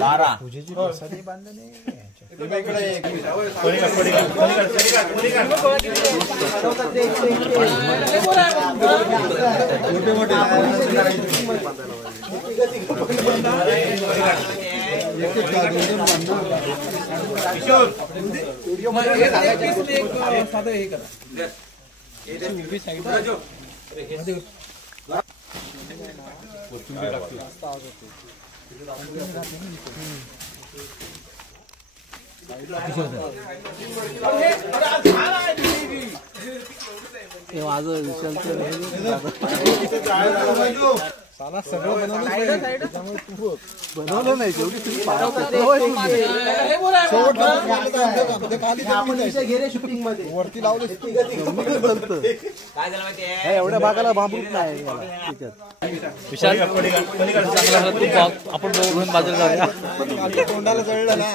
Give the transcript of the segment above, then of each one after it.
पूजेची प्रसादी बांधणे साला सगळं बनवलं नाही शेवटी वरती लावले एवढ्या भागाला बांबूच नाही विशाल आपण दोघं बाजूला जाऊया. तोंडाला जळलं ना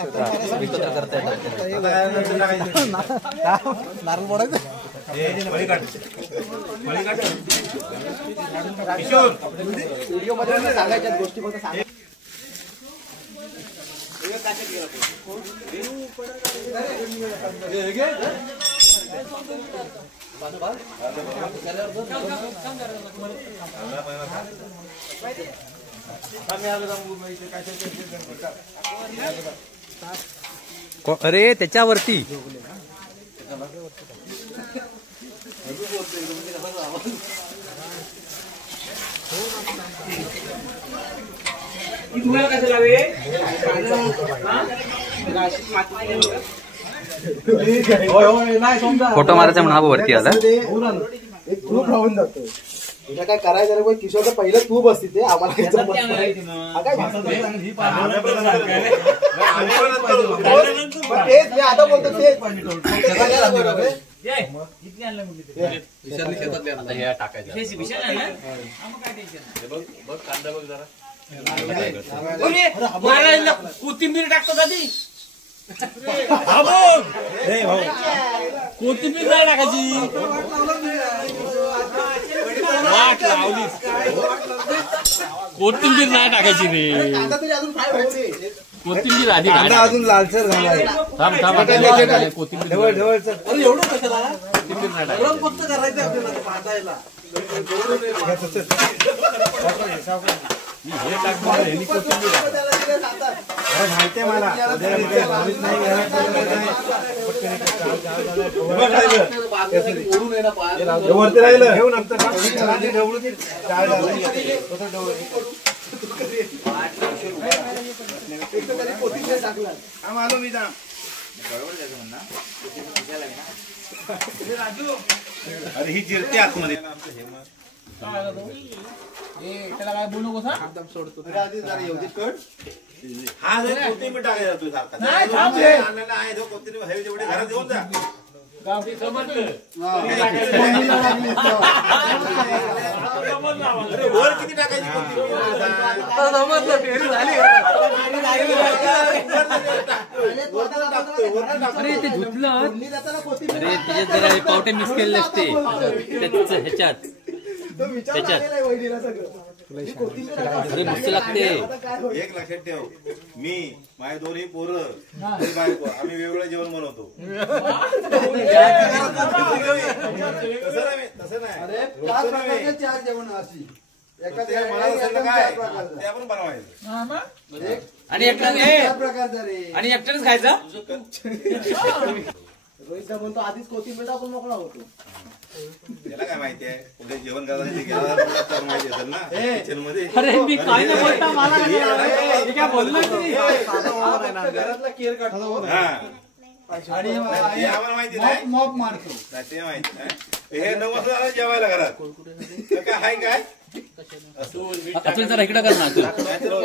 नारळ फोडायचं व्हिडिओ मध्ये सांगायच्या गोष्टी फक्त सांग. अरे त्याच्यावरती फोटो मारायचा म्हणून हा वरती आला. एक खूप राहून जातो तुझ्या काय करायचं रे किशोर पहिलं तू बसती ते आम्हाला आता बोलतो कोथिंबीर टाकतो कधी कोथिंबीर नाही टाकायची वाट लावलीस कोथिंबीर नाही टाकायची रे कोथिंबीर आधी अजून लालसर झाला कोथिंबीर एवढं कशाला कोथिंबीर नाही टाकायची फक्त करायचं आपल्याला पाहतायला माहितीये मला वरती राहिलं घेऊन आलो मी जा अरे ही जिरते आतमध्ये त्याला काय बोलू कसा एकदम सोडतो हा कोथिंबीर टाकायचा तू सारखा कोथिंबीर जेवढे घरात घेऊन जा वर किती टाकायची अरे ते धुतलं अरे त्याच्यात जरा पावटे मिक्स केलेले असते ह्याच्यात अरे मस्त लागते. एक लक्षात ठेव मी माझे दोन्ही पोरं बायको आम्ही वेगवेगळं जेवण बनवतो तसं नाही चार जेवण अशी काय ते आपण बनवायचं आणि एकट्यानेच खायचा. रोहित म्हणतो आधीच कोथिंबीर टाकून मोकळा होतो. त्याला काय माहिती आहे पुढे जेवण करायला माहिती असेल ना किचन मध्ये. अरे मी काय नाही बोलता मला काय बोललो घरातला केअर काढतो आणि आम्हाला माहिती नाही मॉप मारतो ते माहिती हे 9 वाजता झालं जेवायला घरात काय हाय काय अतुल जरा इकडं कर ना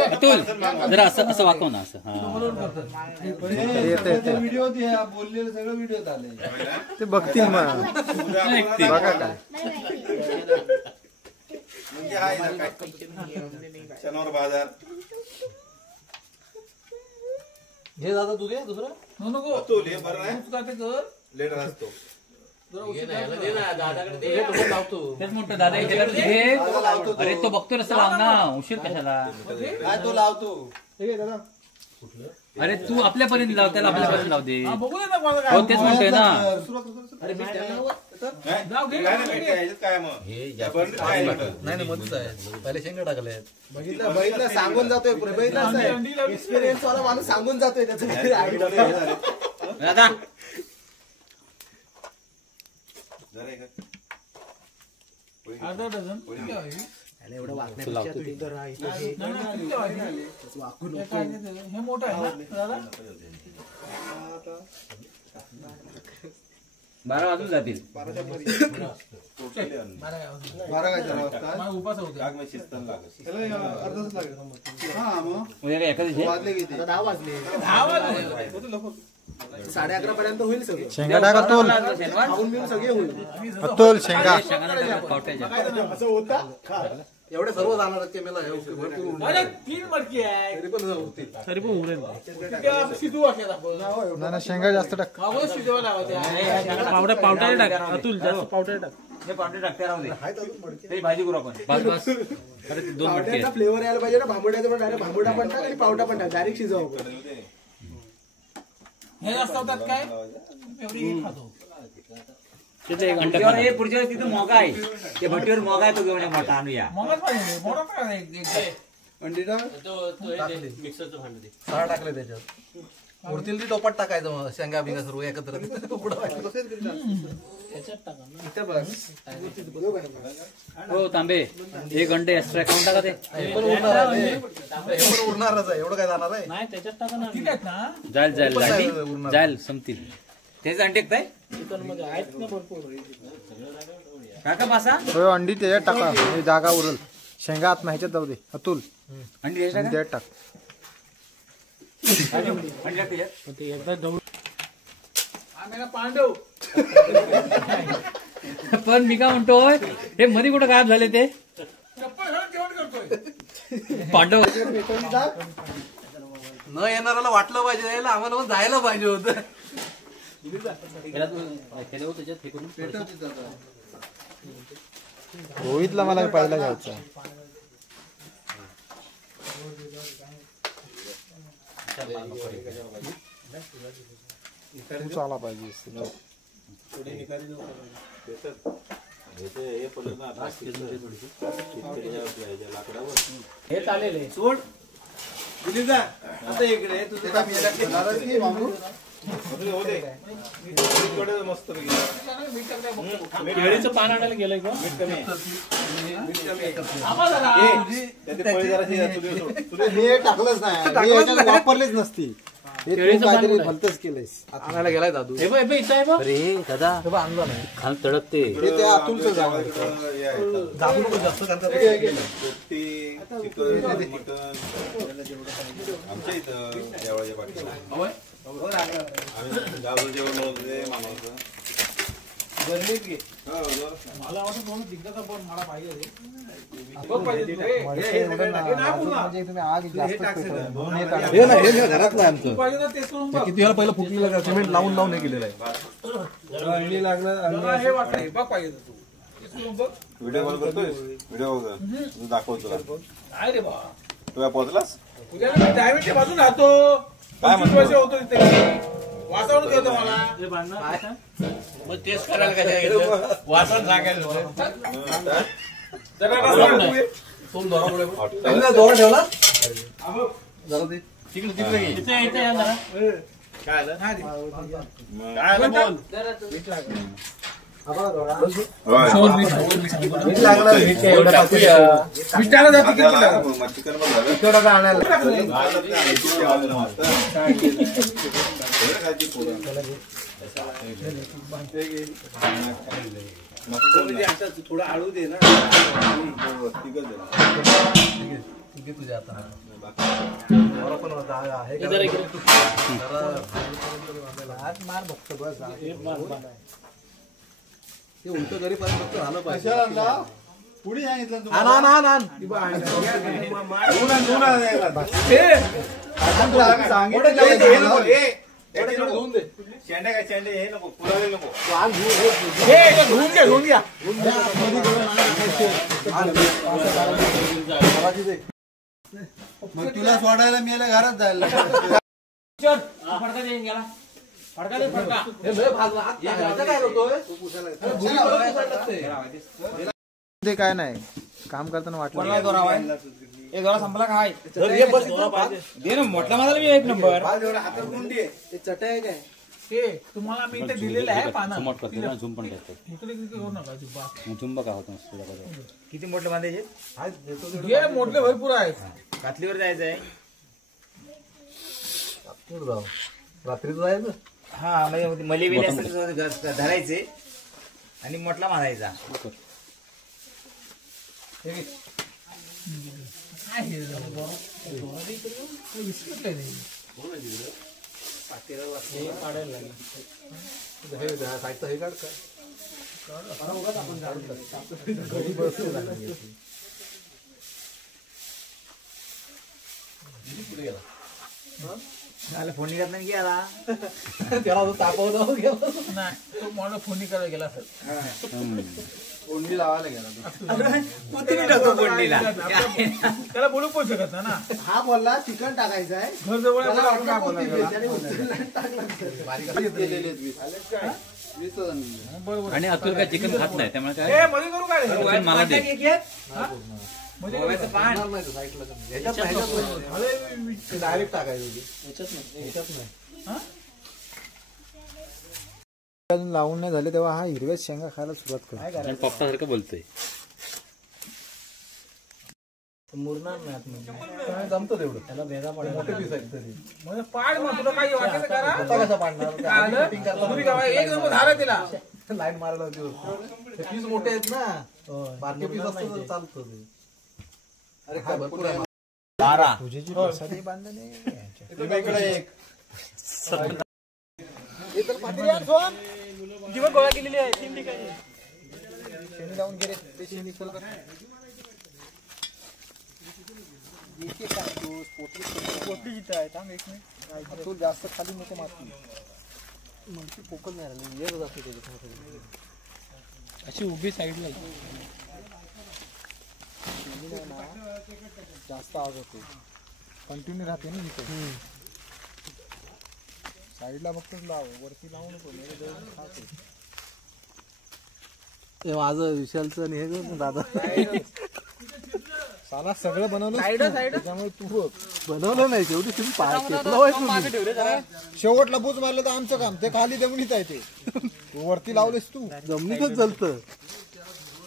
अतुल जरा असं वाकव ना असं व्हिडिओ बोललेलं सगळं व्हिडिओ आले ते बघतील बघा काय म्हणजे हाय शनिवार बाजार हे दादा तू घे दुसरं नको तो ले बरं नाही कर लेट असतो तेच मोठं दादा अरे तो बघतो रस्ता लाव ना उशीर कशाला काय तो लावतो ठीक आहे दादा अरे तू आपल्यापर्यंत लाव, त्याला आपल्यापर्यंत लाव दे. बघू दे ना मला हो तेच म्हणतोय ना. काय मग नाही मध्येच आहे पहिले शेंगा टाकले बघितलं सांगून जातोय एक्सपिरियन्स वाला माणूस सांगून जातोय त्याचं दादा अर्धा डझन एवढं वाकण्यापेक्षा तू इथं राहा, इथं वाकून हे मोठं आहे ना दादा. 12 वाजून जातील. बारा वाजता मला उपास होते. अर्धच लागेल. हा मग उद्या काय एखादी वाजले किती? आता 10 वाजले. 11:30 पर्यंत होईल सगळं. शेंगा टाक अतुल. खाऊन मिळून सगळे होईल. अतुल शेंगा. असं होता एवढे सर्व जाणार आहेत केमेला भरपूर अरे 3 मडकी आहे तरी पण होतील. तरी पण उरेल शिजू वाटत आपण नाही ना शेंगा जास्त टाक. कागद शिजवा लावायचे पावडर टाक अतुल जास्त पावडर टाक. हे पावडर टाकते राहू दे. ते भाजी करू आपण. बस बस. अरे 2 मिनिट. फ्लेवर यायला पाहिजे ना भांबुड्याचं पण डायरेक्ट भांबुडा पण टाक आणि पावडा पण टाक डायरेक्ट शिजव. हे जास्त होतात काय एवढी खातो. पुढच्या वेळेस तिथं मोगा आहे, ते भट्टीवर मोगा आहे, तो घेऊन मोठा आणूया. मगच पाहिजे मोठा काय अंडी टाक. मिक्सरचं भांड दे. 6 टाकले त्याच्यात उरतील ती टोपात टाकायचं मग शेंगा बिंगा सर्व एकत्र इथं बस. हो तांबे 1 अंडे एक्स्ट्रा खाऊन टाका ते. हे पण उरणारच आहे एवढं काय जाणार आहे. नाही त्याच्यात टाका ना. ठीक आहेत ना. जाईल संपतील. तेच अंडे काय चिकन मध्ये आहेत ना भरपूर. काका पासा हो अंडी त्याच्यात टाका. हे जागा उरल. शेंगा आत ह्याच्यात जाऊ दे अतुल. अंडी त्याच्यात टाक. ते एकदा दौड आम्हाला पांडव. पण मी काय म्हणतोय, हे मध्ये कुठं गायब झाले ते चप्पल घालून जेवण करतोय. पांडव. न येणाऱ्याला वाटलं पाहिजे यायला आम्हाला पण जायला पाहिजे होतं. रोहितला मला पहिला घ्यायचा. तूच आला पाहिजे. हे चालेल हे. सोड दिली जा. आता इकडे तुझं काम येणार की मामू मस्त केळीचं पान आणायला गेलंय का. हे टाकलंच नाही. वापरलेच नसती. भलतच केलंयस. आणायला गेलाय दादू. हे बघ इथं आहे बघ. अरे दादा आणलं नाही खाल तडकते. हे त्या अतुलचं जागा आहे. दादू नको जास्त आमच्या इथं देवाच्या पाठीला आम्ही गावचं जेवण होते मामाचं. गरमीत घे. मला वाटतं कोण दिग्गज पण मला पाहिजे. तुम्ही आग जास्त घरात नाही आमचं. तेच करून बघ. किती वेळा पहिलं फुकलेलं सिमेंट लावून हे केलेलं आहे. अंडी लागणार. हे वाटतं बघ पाहिजे तू. तेच करून बघ. व्हिडिओ कॉल करतोय. व्हिडिओ दाखवतो. काय रे बा. तू काय पोहोचलास? उद्या मी डायबिटीच्या बाजून राहतो. 25 वर्ष होतो तिथे. वातावरण घेतो मला. मग टेस्ट करायला काय वातावरण सांगायला सोम दोरा ठेवला जरा ते तिकडे इथे या जरा. काय आलं? थोडा आळू दे ना. तुझ्या आता पण आहे मार बघतो बस. ते उलट जरी पर्यंत झालं पाहिजे. पुढे सांगितलं शेंडे काय शेंडे हे नको पुरावे नको. घेऊन घ्या. मग तुला सोडायला मी घरात जायला फडका देईन गेला फडका दे फडका ते काय नाही काम करताना वाटलं संपला काय दे ना मोठा माझा मी एक नंबर चटई काय तुम्हाला मी इथे दिलेलं आहे पानं झूम पण करतो इकडे करू नका झुंब का होतो किती मोठे बांधायचे हे मोठे भरपूर आहेत कातलीवर जायचं आहे रात्रीच जायचं हा म्हणजे मले वेळे धरायचे आणि मोठला मारायचा साईडचं हे काढ काय फोन निघत नाही गेला त्याला तापवलं नाही तो मला फोन करायला गेला सर कोंडी लावायला गेला त्याला बोलू पण शकत नाही ना हा बोलला चिकन टाकायचं आहे घर जवळ आणि अतुल काय चिकन खात नाही त्यामुळे काय मध्ये करू काय चिकन मला दे डायरेक्ट टाकायचं अजून लावून नाही झाले तेव्हा हा हिरव्या शेंगा खायला सुरुवात करतो आणि पप्पा सारखं बोलतोय मुरणार नाही जमतं तेवढं त्याला भेगा मोठे पीस आहेत तरी म्हणजे पाड मग तुला काही वाटायचं करा आता कसं पाडणार एक नंबर धारा तिला लाईन मारायला पीस मोठे आहेत ना बारके पीस असतं तर चालतं ते अरे काय भरपूर आहे तुझी जी प्रसादी बांधणे दिवस गोळा केलेली आहे 3 ठिकाणी शेणी लावून गेले ते शेणी खोल कर पोटली जिथं आहे थांब 1 मिनिट तू जास्त खाली नको माती मग पोकल नाही राहिली एक जाते त्याच्यात अशी उभी साईडला जास्त आवाज होते कंटिन्यू राहते ना इथे साईडला फक्त लाव वरती लावू नको माझं विशालचं आणि हे दादा साला सगळं बनवलं त्याच्यामुळे तू बघ बनवलं नाही शेवटी तुम्ही शेवटला बूज मारलं तर आमचं काम ते खाली जमिनीत आहे ते तू वरती लावलेस तू जमिनीतच जलतं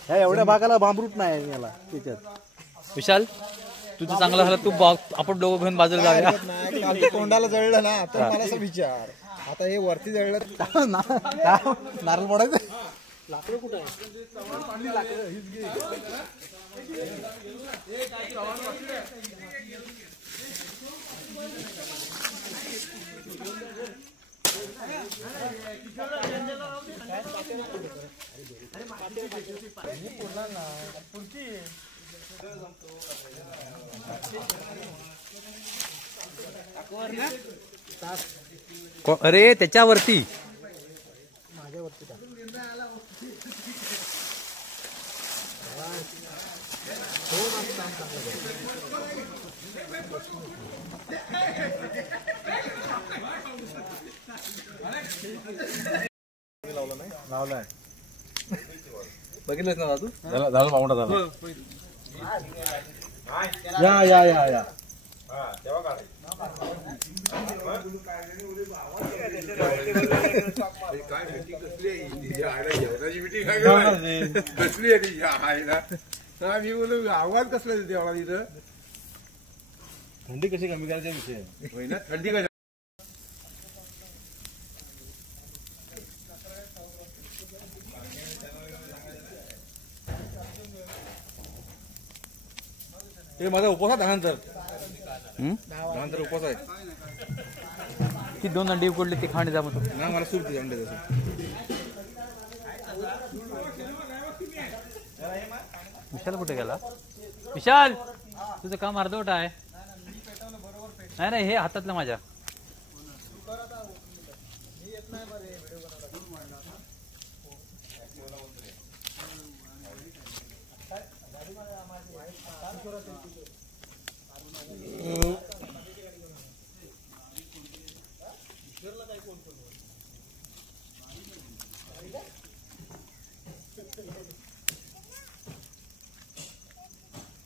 ह्या एवढ्या भागाला बांबरूट नाही याला त्याच्यात विशाल तुझं चांगलं झालं तू आपण दोघं घेऊन बाजूला जाऊया नाही काल ते तोंडाला जळलं ना तर मला असं विचार आता हे वरती जळलं नारळ पडायचं लाकडं कुठं आहे अरे त्याच्यावरती लावलाय बघितलंच ना दादू झालं पाहुणा झाला या मी बोलू आवाज कसला देते इथं थंडी कशी कमी करायचा विषय होय ना थंडी कशा हे माझा उपवास आहे त्यानंतर उपवास आहे ती 2 अंडी उकडली ती खाणे जा म्हणतो ना मला सूप दे अंडे विशाल कुठे गेला विशाल तुझं काम अर्धवट आहे नाही हे हातातलं माझ्या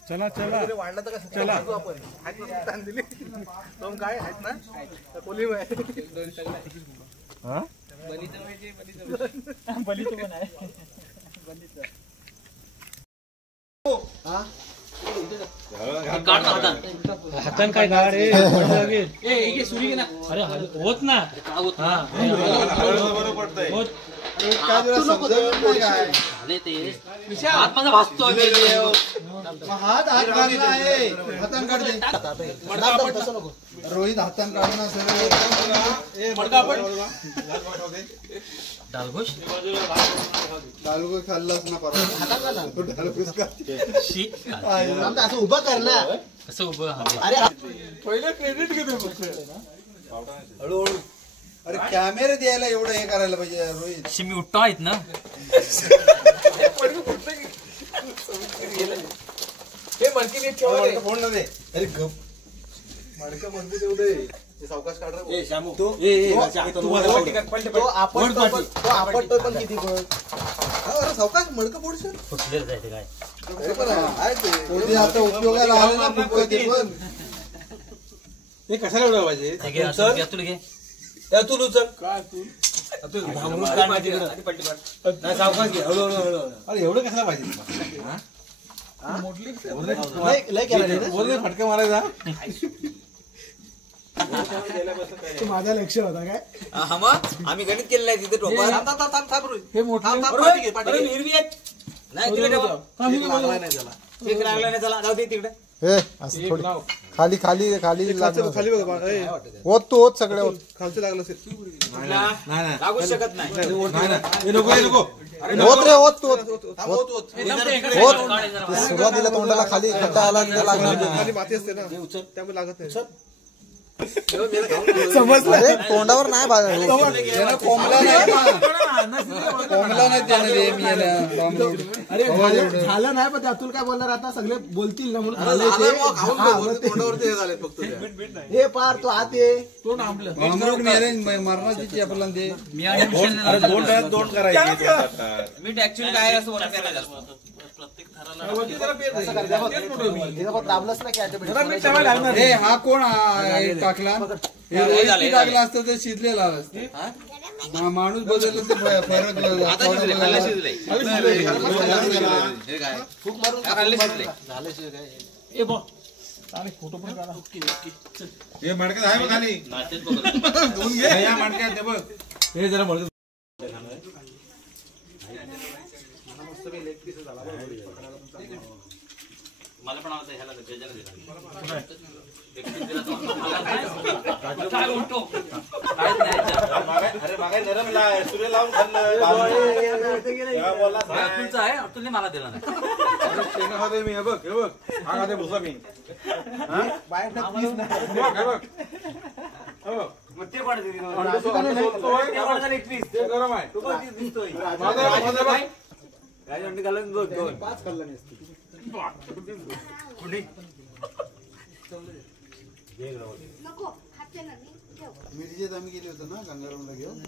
चला चला वाढलं तर कसं चला आपण ताण दिली तो काय आहेत ना कोली हातान काय गाड रे सुरी ना अरे होत ना बरोबर पडतंय आत्माचा भासतोय हात काढला आहे हातान काढते रोहित हातान काढणार डालगोश डालगोश खाल्लाच ना परवा असं उभं कर ना कसं उभं अरे पहिलं क्रेडिट घेतो हळूहळू अरे कॅमेरे द्यायला एवढं हे करायला पाहिजे रोहित शिमी उठतो आहेत ना हे मडकी नीट ठेवा रे. फोन न दे अरे गप मडकं मजबूत एवढे सावकाश काढ रे. तो आपटतो पण किती पण अरे सावकाश मडकं फोडशील. फुटलेलं जायचं काय ते पण आहे ते. कोणी आता उपयोगाला आले ना फुटकं ते पण हे कशाला एवढं पाहिजे हे घे, असं घे, तुला घे. तू उचल सावकाश घे हळूहळू अरे एवढं कशाला पाहिजे लय केलं रे. बोल फटका मारायचा माझा लक्ष होता काय हा मग आम्ही गणित केलेलं आहे तिथे टोपा थांब रोहित. हे मोठं थांब पाठी घे पाठी घे. हिरवी आहेत नाही तिकडे ठेवा. एक लागला नाही त्याला. एक लागला नाही चला जाऊ दे तिकडे हे असं थोडी खाली खाली खाली लागलं खाली बघ होत तू होत सगळे होत खालचं लागलं असेल. लागूच शकत नाही हे नको होत रे होत तू होत थांब, होत, होत. होत सुरुवातीला तोंडाला खाली खड्डा आला तिथे लागला खाली माती असते ना त्यामुळे लागत नाही. अरे तोंडावर नाही कोंबला नाही त्याने रे मी अरे झालं नाही पण अतुल काय बोलणार आता सगळे बोलतील ना म्हणून आलं मग खाऊन बघ, वरती तोंडावरती हे झाले फक्त त्या. हे पार तो आत ये अमृत मेरे मरणाची आपल्याला ते मी आणि मिशेल दोन करायचे मीठ ऍक्च्युअली काय असं बोलत नाही जास्त. दाबलंच ना की ऑटोमॅटिक हे हा कोण टाकला टाकला असतं तर शिजलेला माणूस बदलला ते फरक हे मडक्यात आहे बघ खाली धुवून घे या मडक्यात ते बघ हे जरा मळून मला पण आवडतं ह्याला त्याच्याला दिला काय उठतो अरे मागे नरम सूर्य लावून खाल्लं अतुलचा आहे अतुलने मला दिला नाही मी हे बघ हा खाते भुसा मी मग ते पण ते गरम आहे मिरजेत आम्ही गेले होतो ना गंगारामला घेऊन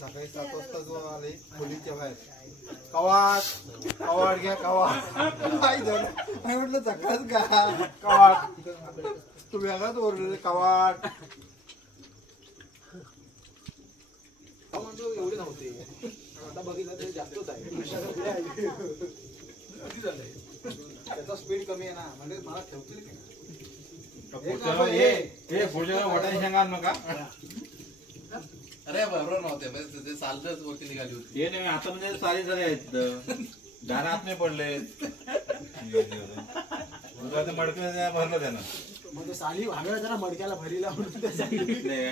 सकाळी 7 वाजता जो आले खोलीच्या बाहेर कवाड घ्या कवाड म्हटलं सकाळच का कवाड तू वेगळाच ओरडले कवाड एवढे नव्हते आता बघितलं तरी जास्तच आहे. त्याचा स्पीड कमी आहे ना म्हणजे मला ठेवतील वाटाणे शेंगा आण नका अरे बरोबर नव्हते म्हणजे ते चालतच वरती निघाली होती. हे नाही आता म्हणजे सारे झाले आहेत गाणं आत नाही पडले मडकं भरलं त्यानं म्हणजे साली वागळ जरा मडक्याला भरीला म्हणून नाही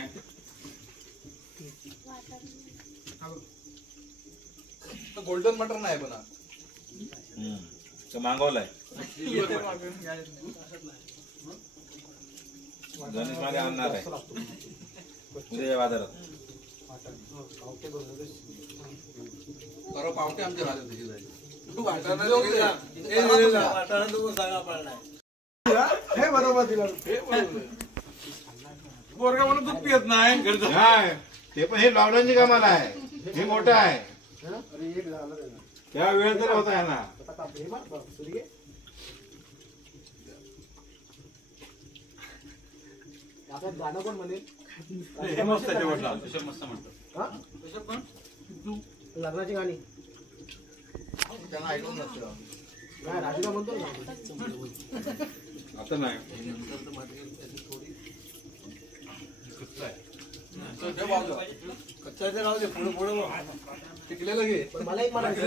गोल्डन मटन आहे पण मागवलाय गणेश मागे आणणार आहे उद्या बाजारात बरोबर पावटे आमच्या झाले वाटाणा हे बरोबर दिलं. पोरगा म्हणून दूध पियत नाही घरचं. नाही ते पण हे लॉकडाऊनची कामाला आहे. हे मोठं आहे. त्या वेळ तर होता आहे ना. गाणं पण म्हणेल हे मस्त आहे शेवटला. मस्त म्हणतो. लग्नाची गाणी त्यांना ऐकून नसतं. नाही राजूला म्हणतो ना. आता नाही. कच्च्याचे राहू दे पुढे पुढे टिकलेलं घे. पण मला एक म्हणायचं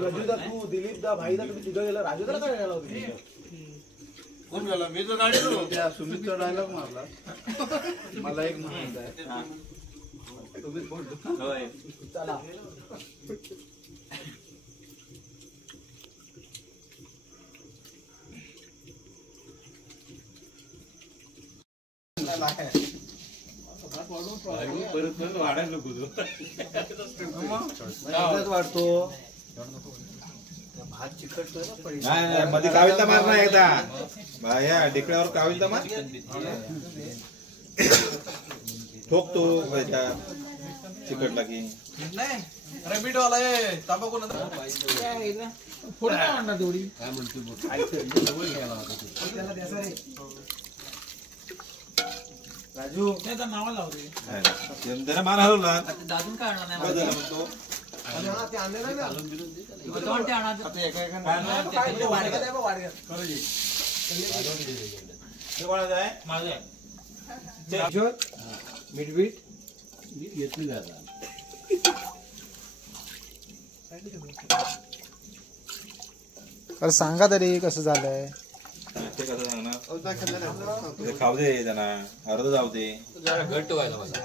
गजूदा तू दिलीपदा भाईदा तुम्ही तिघं गेला राजूदाला काय गेला होता? कोण गेला? मी तर गाडी त्या सुमितचा डायलॉग मारला. मला एक म्हणायचं आहे. सुमित बोलतो. चला परत वाढायला नको तू. वाटतो भात चिकटतोय ना पहिले. नाही मध्ये काविलता मार ना एकदा. या ढेकळ्यावर काविलता मार. ठोकतो चिकटला की. नाही अरे मीठ वाला आहे. तांबाखू नंतर राजू नावा लावते. जरा मार हलवला. दादून काय आणणार बस झालं मग तो. ते आणले नाही ना ते कोणाचं आहे? मीठ घेतली जातात. अरे सांगा तरी कसं झालंय. ते कसं सांगणार? खाऊ दे त्यांना. अर्ध जाऊ दे. जरा घट्ट व्हायला मला.